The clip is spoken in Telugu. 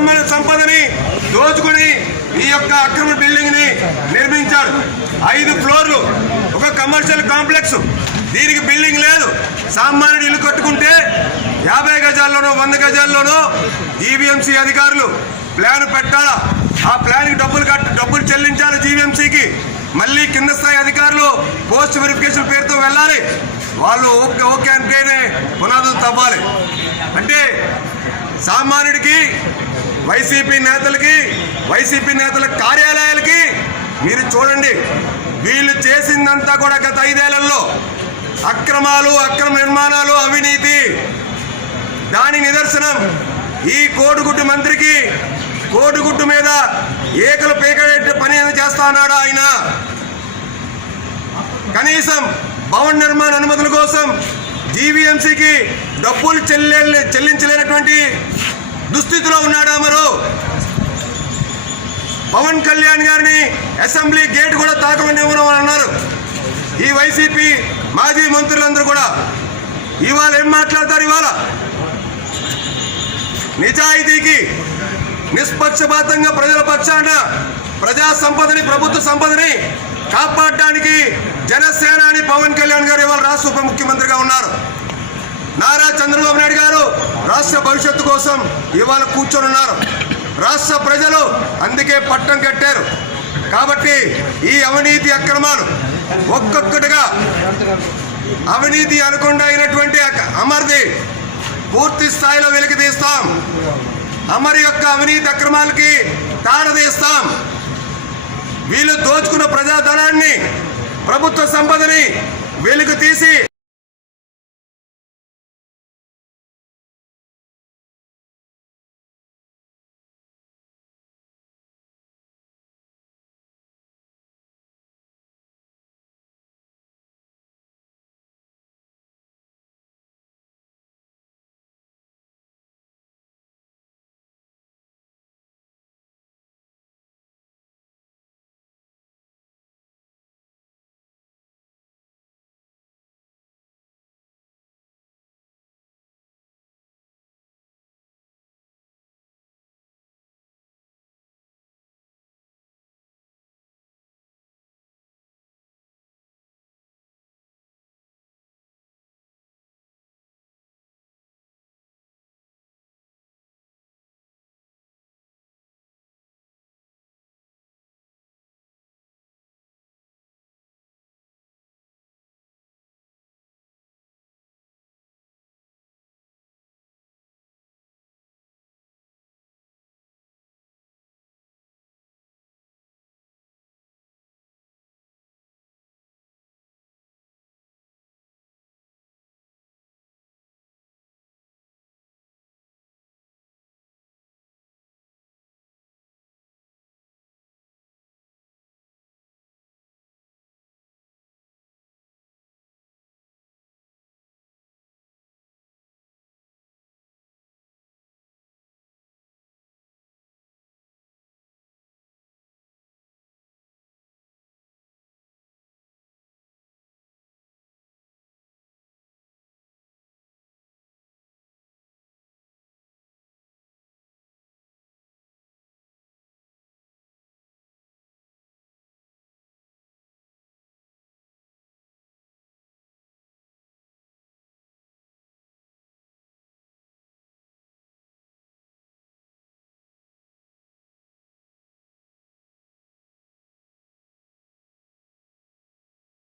సంబంధ సంపదని దోచుకుని ఈ యొక్క అక్రమ బిల్డింగ్ని నిర్మించాడు ఐదు ఫ్లోర్లు ఒక కమర్షియల్ కాంప్లెక్స్ దీనికి బిల్డింగ్ లేదు. సామాన్యుడు ఇల్లు కట్టుకుంటే యాభై గజాల్లోనో వంద గజాల్లోనో జీవీఎంసీ అధికారులు ప్లాన్ పెట్టాలా? ఆ ప్లాన్కి డబ్బులు కట్ట డబ్బులు చెల్లించాలి జీవీఎంసీకి మళ్ళీ కింద స్థాయి అధికారులు పోస్ట్ వెరిఫికేషన్ పేరుతో వెళ్ళాలి. వాళ్ళు ఓకే ఓకే అంటేనే పునాదులు తవ్వాలి. అంటే సామాన్యుడికి వైసీపీ నేతలకి వైసీపీ నేతల కార్యాలయాలకి మీరు చూడండి వీళ్ళు చేసిందంతా కూడా గత ఐదేళ్ళలో అక్రమాలు అక్రమ నిర్మాణాలు అవినీతి. దాని నిదర్శనం ఈ కోడిగుడ్డు మంత్రికి కోడిగుడ్డు మీద ఏకలు పీకడే పని చేస్తా అన్నాడు ఆయన? కనీసం భవన నిర్మాణ అనుమతుల కోసం జీవీఎంసీకి డబ్బులు చెల్లె చెల్లించలేనటువంటి దుస్థితిలో ఉన్నాడు అమరు పవన్ కళ్యాణ్ గారిని అసెంబ్లీ గేట్ కూడా తాకమని అన్నారు. ఈ వైసీపీ మాజీ మంత్రులందరూ కూడా ఇవాళ ఏం మాట్లాడతారు ఇవాళ? నిజాయితీకి నిష్పక్షపాతంగా ప్రజల పక్షాన ప్రజా సంపదని ప్రభుత్వ సంపదని కాపాడడానికి జనసేనాని పవన్ కళ్యాణ్ గారు ఇవాళ రాష్ట్ర ఉప ముఖ్యమంత్రిగా ఉన్నారు. నారా చంద్రబాబు నాయుడు గారు రాష్ట్ర భవిష్యత్తు కోసం ఇవాళ కూర్చొని ఉన్నారు రాష్ట్ర ప్రజలు అందుకే పట్టం కట్టారు. కాబట్టి ఈ అవినీతి అక్రమాలు ఒక్కొక్కటిగా అవినీతి అనకుండా అయినటువంటి అమర్ది పూర్తి స్థాయిలో వెలికితీస్తాం అమరి అమర్ యొక్క అవినీతి అక్రమాలకి తాడదీస్తాం వీళ్ళు దోచుకున్న ప్రజాధనాన్ని ప్రభుత్వ సంపదని వెలుగు తీసి